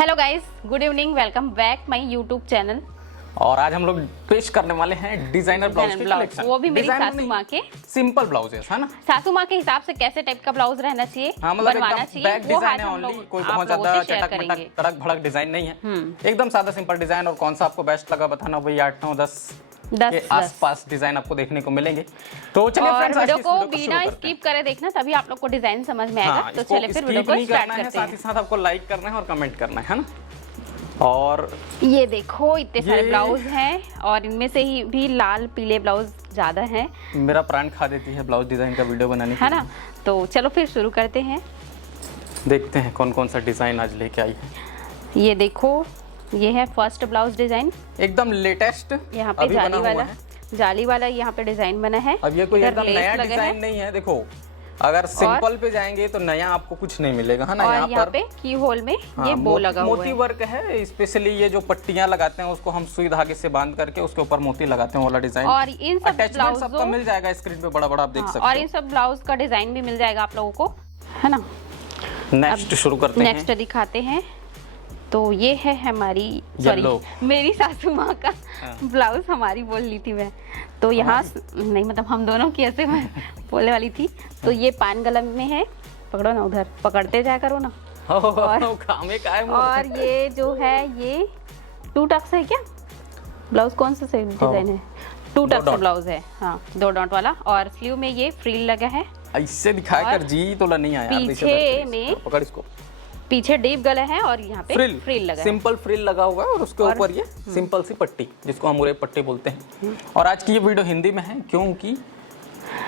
Hello guys, good evening, welcome back my YouTube channel. और आज हम लोग पेश करने वाले हैं डिजाइनर ब्लाउज की कलेक्शन। वो भी मेरी सासू माँ के सिंपल ब्लाउजेस है ना। सासू माँ के हिसाब से कैसे टाइप का ब्लाउज रहना चाहिए, हाँ, मतलब बनवाना एकदम चाहिए, बैक वो डिजाइन आज है हम ओनली। लोग कोई आप बहुत लोगों ज्यादा से शेयर चटक करेंगे। मटक तड़क भड़क डिजाइन नहीं है, एकदम सादा सिंपल डिजाइन। और कौन सा आपको बेस्ट लगा बताना, वही 8, 9, 10 के आसपास डिजाइन आपको देखने को मिलेंगे। तो चलिए फ्रेंड्स, वीडियो को बिना स्किप करे देखना, तभी आप लोग को डिजाइन समझ में आएगा। तो चलिए फिर वीडियो को स्टार्ट करते हैं। साथ ही साथ आपको लाइक करना है और कमेंट करना है ना। और ये देखो इतने सारे ब्लाउज हैं और इनमें से ही भी लाल पीले ब्लाउज ज्यादा हैं। मेरा प्राण खा देती है ब्लाउज डिजाइन का वीडियो बनाने है ना। तो चलो फिर शुरू करते हैं, देखते हैं कौन कौन सा डिजाइन आज लेके आई है। ये देखो, ये है फर्स्ट ब्लाउज डिजाइन, एकदम लेटेस्ट। यहाँ पे जाली वाला यहाँ पे डिजाइन बना है। अब ये कोई एकदम नया डिजाइन नहीं है। देखो, अगर सिंपल पे जाएंगे तो नया आपको कुछ नहीं मिलेगा, है ना। यहाँ पे की होल में ये बो लगा हुआ है, मोती वर्क है। स्पेशली ये जो पट्टियां लगाते हैं उसको हम सुई धागे से बांध करके उसके ऊपर मोती लगाते हैं, वाला डिजाइन। और इन सब अटैचमेंट सबका मिल जाएगा स्क्रीन पे बड़ा बड़ा, आप देख सकते हैं। और इन सब ब्लाउज का डिजाइन भी मिल जाएगा आप लोगों को, है ना। नेक्स्ट शुरू करते हैं। नेक्स्ट दिखाते हैं। तो ये है हमारी, सॉरी मेरी सासू माँ का ब्लाउज, हमारी बोल ली थी मैं तो यहाँ नहीं, मतलब हम दोनों की ऐसे मैं बोलने वाली थी। तो ये पान गला में है, पकड़ो ना, उधर पकड़ते जाया करो ना। और ये जो है ये 2 टक्स है क्या ब्लाउज, कौन सा डिजाइन है? 2 टक्स ब्लाउज है, हाँ 2 डॉट वाला। और स्लीव में ये फ्रिल लगा है। ऐसे दिखाया कर जी, तो नहीं आया। पीछे में पकड़ इसको, पीछे डीप गला है और यहाँ पे फ्रिल लगा है, सिंपल फ्रिल लगा हुआ है। और उसके ऊपर ये सिंपल सी पट्टी, जिसको हम उरे पट्टी बोलते हैं। और आज की ये वीडियो हिंदी में है, क्योंकि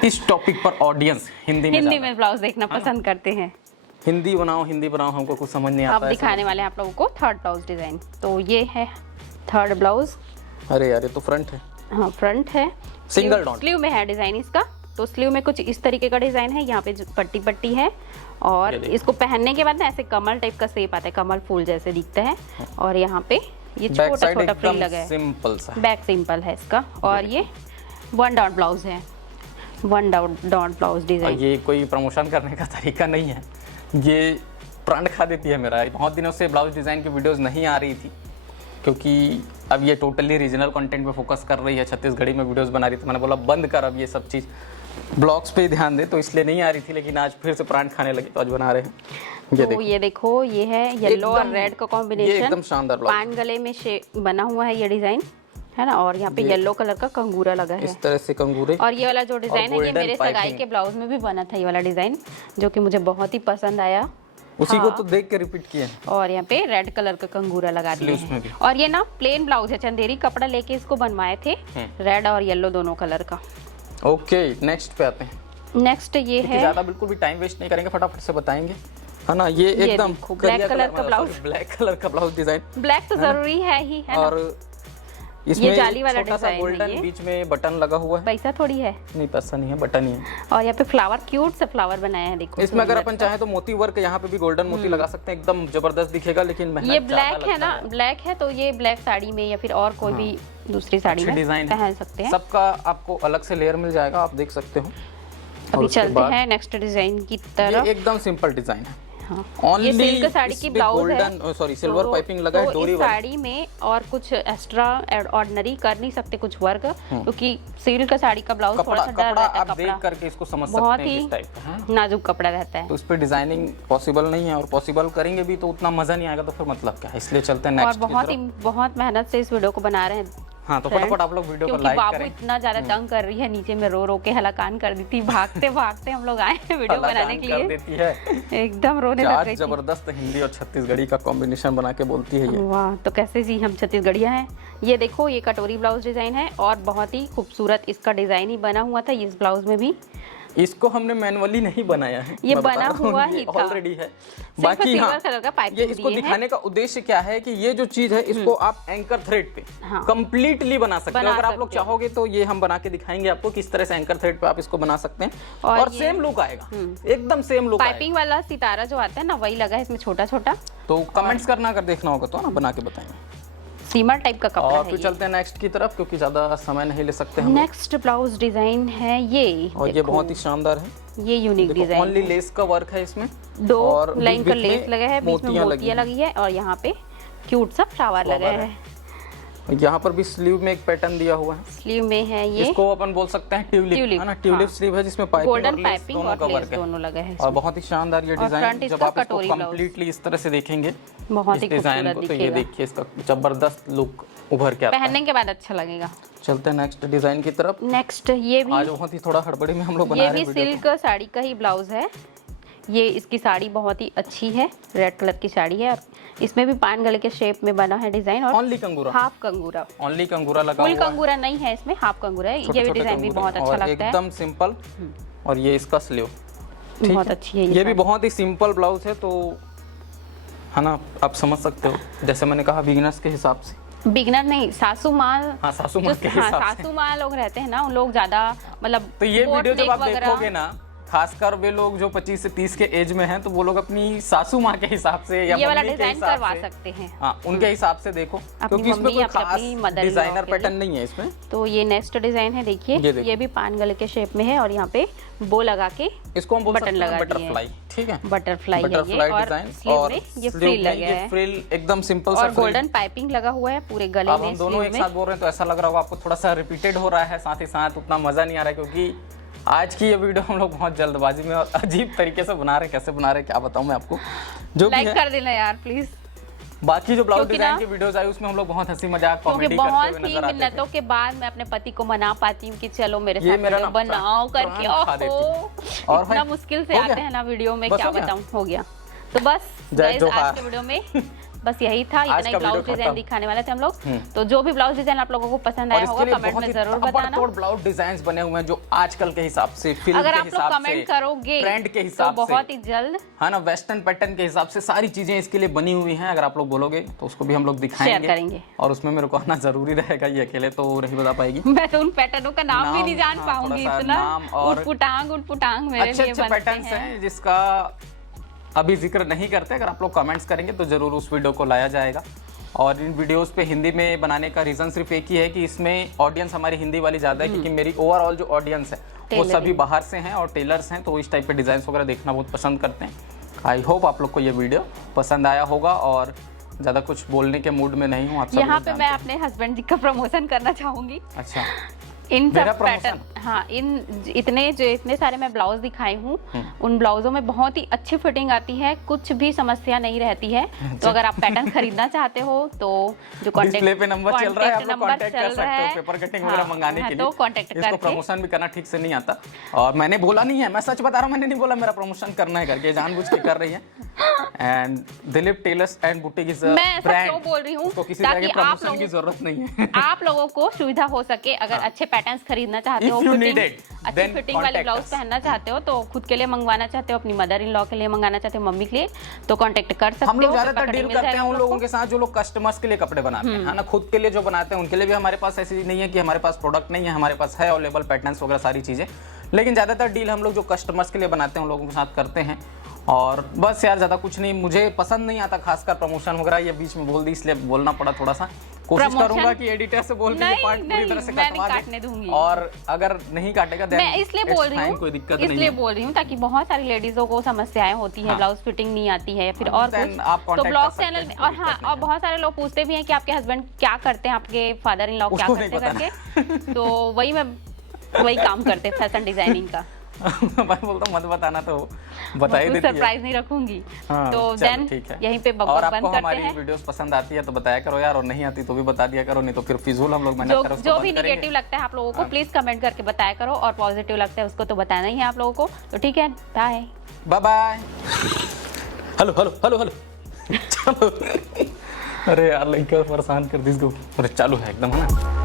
इस टॉपिक पर ऑडियंस हिंदी में ब्लाउज देखना पसंद करते हैं। हिंदी बनाओ, हमको कुछ समझ नहीं आता। अब दिखाने वाले हैं आप लोगों को थर्ड ब्लाउज डिजाइन। तो ये है थर्ड ब्लाउज। अरे यार, ये तो फ्रंट है। हाँ, फ्रंट है, सिंगल डॉट। स्लीव में है डिजाइन इसका। तो स्लीव में कुछ इस तरीके का डिजाइन है, यहाँ पे पट्टी पट्टी है। और इसको पहनने के बाद ना ऐसे कमल टाइप का शेप आता है, कमल फूल जैसे दिखता है। और यहाँ पे ये छोटा छोटा फ्रिल लगा है, सिंपल सा बैक सिंपल है इसका। और ये 1 डॉट ब्लाउज है, 1 डॉट ब्लाउज डिजाइन। ये कोई प्रमोशन करने का तरीका नहीं है, ये प्राण खा देती है मेरा। बहुत दिनों से ब्लाउज डिजाइन की वीडियोस नहीं आ रही थी, क्योंकि अब ये टोटली रीजनल कंटेंट पे फोकस कर रही है, छत्तीसगढ़ी में वीडियोस बना रही थी। मैंने बोला बंद कर अब ये सब चीज़, ब्लॉग्स पे ध्यान दे, तो इसलिए नहीं आ रही थी। लेकिन आज फिर से प्राण खाने लगी, तो आज बना रहे हैं। ये देखो, ये है येलो और रेड का कॉम्बिनेशन, एकदम शानदार पान गले में बना हुआ है ये डिजाइन, है ना। और यहाँ पे येलो कलर का कंगूरा लगा है, इस तरह से कंगूरे। और ये वाला जो डिजाइन है, ये मेरे सगाई के ब्लाउज में भी बना था ये वाला डिजाइन, जो कि मुझे बहुत ही पसंद आया। उसी को तो देख के रिपीट किया। और यहाँ पे रेड कलर का कंगूरा लगा दिया है। और ये ना प्लेन ब्लाउज है, चंदेरी कपड़ा लेके इसको बनवाए थे, रेड और येलो दोनों कलर का। ओके, नेक्स्ट पे आते हैं। नेक्स्ट ये है, ज्यादा बिल्कुल भी टाइम वेस्ट नहीं करेंगे, फटाफट से बताएंगे, है ना। ये एकदम ब्लैक कलर का ब्लाउज, ब्लैक कलर का ब्लाउज डिजाइन। ब्लैक तो जरूरी है ही, है ना। और इसमें ये जाली वाला डिजाइन, गोल्डन बीच में बटन लगा हुआ है। पैसा थोड़ी है, नहीं पैसा नहीं है, बटन ही है। और यहाँ पे फ्लावर, क्यूट से फ्लावर बनाया है, देखो। इसमें अगर अपन चाहे तो मोती वर्क यहाँ पे भी गोल्डन मोती लगा सकते हैं, एकदम जबरदस्त दिखेगा। लेकिन ये ब्लैक है ना, ब्लैक है तो ये ब्लैक साड़ी में या फिर और कोई भी दूसरी साड़ी में डिजाइन पहन सकते हैं। सबका आपको अलग से लेयर मिल जाएगा, आप देख सकते हो। अभी चलते हैं नेक्स्ट डिजाइन की तरफ। एकदम सिंपल डिजाइन है। ये सिल्क साड़ी की ब्लाउज है, सॉरी सिल्वर पाइपिंग लगा है, डोरी वर्क। साड़ी में और कुछ एक्स्ट्रा ऑर्डिनरी कर नहीं सकते कुछ वर्क, क्योंकि सिल्क साड़ी का ब्लाउज थोड़ा सा डर रहता है, आप देख करके इसको समझ सकते हैं किस टाइप का नाजुक कपड़ा रहता है, तो उस पे डिजाइनिंग पॉसिबल नहीं है। और पॉसिबल करेंगे भी तो उतना मजा नहीं आएगा, तो फिर मतलब क्या है। इसलिए चलते हैं नेक्स्ट। और बहुत मेहनत से इस वीडियो को बना रहे हैं। हाँ, तो फटाफट आप लोग वीडियो को लाइक करें। बाबू इतना ज्यादा तंग कर रही है, नीचे में रो रो के हलाकान कर दी थी। भागते भागते हम लोग आए हैं वीडियो बनाने के लिए, देती है एकदम रोने लग गई थी। जबरदस्त हिंदी और छत्तीसगढ़ी का कॉम्बिनेशन बना के बोलती है ये। वाह, तो कैसे जी हम छत्तीसगढ़िया हैं। ये देखो, ये कटोरी ब्लाउज डिजाइन है और बहुत ही खूबसूरत इसका डिजाइन ही बना हुआ था इस ब्लाउज में भी। इसको हमने मैनुअली नहीं बनाया है, ये बना हुआ ही था, ऑलरेडी है। बाकी हाँ, ये इसको दिखाने का उद्देश्य क्या है कि ये जो चीज है इसको आप एंकर थ्रेड पे कंप्लीटली बना सकते हो। अगर आप लोग चाहोगे तो ये हम बना के दिखाएंगे आपको किस तरह से एंकर थ्रेड पे आप इसको बना सकते हैं, और सेम लुक आएगा, एकदम सेम लुक। पाइपिंग वाला सितारा जो आता है ना, वही लगा है इसमें छोटा छोटा। तो कमेंट्स करना, अगर देखना होगा तो ना बना के बताएंगे। सीमर टाइप का कपड़ा और फिर चलते हैं नेक्स्ट की तरफ, क्योंकि ज्यादा समय नहीं ले सकते हम। नेक्स्ट ब्लाउज डिजाइन है ये, और ये बहुत ही शानदार है। ये यूनिक डिजाइन ओनली लेस का वर्क है इसमें, 2 लाइन का लेस लगा है, बीच में मोतियां मोतियां लगी है और यहाँ पे क्यूट सा फ्लावर लगा है। यहाँ पर भी स्लीव में एक पैटर्न दिया हुआ है, स्लीव में है ये, इसको अपन बोल सकते हैं ट्यूलिप, है ना, ट्यूलिप स्लीव है जिसमें गोल्डन पाइपिंग और लेस दोनों लगा है और बहुत ही शानदार ये डिजाइन। जब आप इसको कंप्लीटली इस तरह से देखेंगे बहुत ही डिजाइन को, तो ये देखिए इसका जबरदस्त लुक उभर के आता है, पहनने के बाद अच्छा लगेगा। चलते हैं नेक्स्ट डिजाइन की तरफ। नेक्स्ट ये भी आज बहुत ही थोड़ा हड़बड़ी में हम लोग बना ये रहे हैं भी सिल्क साड़ी का ही ब्लाउज है। ये इसकी साड़ी बहुत ही अच्छी है, रेड कलर की साड़ी है और इसमें भी पान गले के शेप में बना है डिजाइन और ओनली कंगूरा, हाफ कंगूरा, ओनली कंगूरा लगा फुल कंगूरा नहीं है इसमें, हाफ कंगूरा है। ये भी डिजाइन भी बहुत अच्छा लगता है, एकदम सिंपल। और ये इसका स्लीव बहुत अच्छी है। ये भी बहुत ही सिंपल ब्लाउज है, तो है ना, आप समझ सकते हो, जैसे मैंने कहा बिगिनर्स के हिसाब से। बिगनर नहीं, सासू माँ, हाँ सासू माँ के हिसाब से। सासू माँ लोग रहते हैं ना, उन लोग ज्यादा मतलब तो ये वीडियो जब आप देखोगे ना, खासकर वे लोग जो 25 से 30 के एज में हैं, तो वो लोग अपनी सासू माँ के हिसाब से या ये वाला मम्मी के डिजाइन हिसाब करवा से, सकते हैं। हाँ उनके हिसाब से देखो, क्योंकि इसमें कोई खास डिजाइनर पैटर्न नहीं है इसमें। तो ये नेक्स्ट डिजाइन है, देखिए ये भी पान गले के शेप में है और यहाँ पे बो लगा के इसको हम बोल सकते हैं बटरफ्लाई, ठीक है, बटरफ्लाई डिजाइन और ये फ्रिल लगा है, फ्रिल एकदम सिंपल और गोल्डन पाइपिंग लगा हुआ है पूरे गले में। हम दोनों एक साथ बोल रहे हैं तो ऐसा लग रहा होगा आपको थोड़ा सा रिपीटेड हो रहा है, साथ ही साथ उतना मजा नहीं आ रहा है, क्योंकि आज की ये वीडियो हम लोग बहुत जल्दबाजी में और अजीब तरीके से बना रहे हैं। कैसे बना रहे हैं क्या बताऊं मैं आपको, जो लाइक कर देना यार प्लीज। बाकी जो ब्लाउज डिजाइन की वीडियोस आई उसमें हम लोग बहुत हंसी मजाक कॉमेडी करते हुए नजर आते हैं। बहुत ही मिन्नतों के बाद मैं अपने पति को मना पाती हूँ कि चलो मेरे साथ वीडियो बनाओ करके, और इतना मुश्किल से आते हैं ना वीडियो में, क्या बताऊं। हो गया तो बस आज के वीडियो में बस यही था, इतना ही ब्लाउज डिजाइन दिखाने वाले थे हम लोग। तो जो भी ब्लाउज डिजाइन आप लोगों को पसंद आया होगा कमेंट में जरूर बताना। और ब्लाउज डिजाइन्स बने हुए हैं जो आजकल के हिसाब से, फिल्म अगर के आप लोग कमेंट करोगे ट्रेंड के हिसाब तो बहुत ही जल्द, है ना, वेस्टर्न पैटर्न के हिसाब से सारी चीजें इसके लिए बनी हुई हैं। अगर आप लोग बोलोगे तो उसको भी हम लोग दिखाएंगे, और उसमें मेरे को आना जरूरी रहेगा, ये अकेले तो नहीं बता पाएगी। मैं तो उन पैटर्नों का नाम भी नहीं जान पाऊंगी इतना, उटपुटांग मेरे लिए पैटर्न्स हैं जिसका अभी जिक्र नहीं करते। अगर आप लोग कमेंट्स करेंगे तो जरूर उस वीडियो को लाया जाएगा। और इन वीडियोस पे हिंदी में बनाने का रीज़न सिर्फ एक ही है कि इसमें ऑडियंस हमारी हिंदी वाली ज़्यादा है, क्योंकि मेरी ओवरऑल जो ऑडियंस है वो सभी बाहर से हैं और टेलर्स हैं, तो इस टाइप के डिज़ाइंस वगैरह देखना बहुत पसंद करते हैं। आई होप आप लोग को ये वीडियो पसंद आया होगा, और ज़्यादा कुछ बोलने के मूड में नहीं हूँ। आप यहाँ पे मैं अपने हस्बैंड जी का प्रमोशन करना चाहूँगी। अच्छा, इन सब पैटर्न, हाँ, इतने सारे मैं ब्लाउज दिखाई हूँ, उन ब्लाउजों में बहुत ही अच्छी फिटिंग आती है, कुछ भी समस्या नहीं रहती है। तो अगर आप पैटर्न खरीदना चाहते हो तो जो डिस्प्ले पे नंबर चल रहा है, आप लोग कांटेक्ट कर सकते हो पेपर कटिंग वगैरह मंगाने के लिए। तो कांटेक्ट करके, इसको प्रमोशन भी करना ठीक से नहीं आता, और मैंने बोला नहीं है, मैं सच बता रहा हूँ, मैंने नहीं बोला मेरा प्रमोशन करना है करके, जानबूझ के कर रही है। And Dilip tailors and boutique is a brand. मैं बोल रही हूँ किसी तरह के प्रमोशन की जरूरत नहीं है। आप लोगों को सुविधा हो सके, अगर अच्छे पैटर्न्स खरीदना चाहते हो, अच्छी फिटिंग वाले ब्लाउज पहनना चाहते हो, तो खुद के लिए मंगवाना चाहते हो, अपनी मदर इन लॉ के लिए मंगाना चाहते हो, मम्मी के लिए, तो कांटेक्ट कर सकते हो। हम लोग ज्यादातर डील करते हैं उन लोगों के साथ जो लोग कस्टमर्स के लिए कपड़े बनाते हैं, है ना, खुद के लिए जो बनाते हैं उनके लिए भी हमारे पास ऐसी नहीं है कि हमारे पास प्रोडक्ट नहीं है, हमारे पास है अवेलेबल पैटर्न्स वगैरह सारी चीजें, लेकिन ज्यादातर डील हम लोग जो कस्टमर्स के लिए बनाते हैं उन लोगों के साथ करते हैं। और बस यार ज़्यादा कुछ नहीं, मुझे पसंद नहीं आता खासकर प्रमोशन वगैरह, ये बीच में बोल दी इसलिए बोलना पड़ा थोड़ा सा। कोशिश करूंगा कि एडिटर से बोल के ये पार्ट पूरी तरह से कटवा दूं, और अगर नहीं काटेगा मैं इसलिए बोल रही हूँ, कोई दिक्कत नहीं, इसलिए बोल रही हूँ ताकि बहुत सारी लेडीजों को समस्याएं होती है, ब्लाउज फिटिंग नहीं आती है, फिर और कुछ, तो ब्लॉग चैनल में, और हाँ, और बहुत सारे लोग पूछते भी हैं कि आपके हस्बैंड क्या करते हैं, आपके फादर इन लॉ क्या करते करके, तो वही काम करते हैं, फैशन डिजाइनिंग का। मैं बोलता हूँ मत बताना, तो बता ही देती है, सरप्राइज नहीं रखूंगी। हाँ, तो देन यहीं पे बकवास बंद करते हैं। और आपको हमारी वीडियोस पसंद आती है तो बताया करो यार, और नहीं आती तो भी बता दिया करो, नहीं तो फिर फिजूल हम लोग मेहनत करो। जो भी नेगेटिव लगता है आप लोगों को प्लीज कमेंट करके बताया करो, और पॉजिटिव लगता है उसको तो बताना ही है आप लोगों को। तो ठीक है, bye bye. Hello hello hello hello चलो। अरे यार लड़का परेशान कर दी इसको, अरे चालू है एकदम, है ना।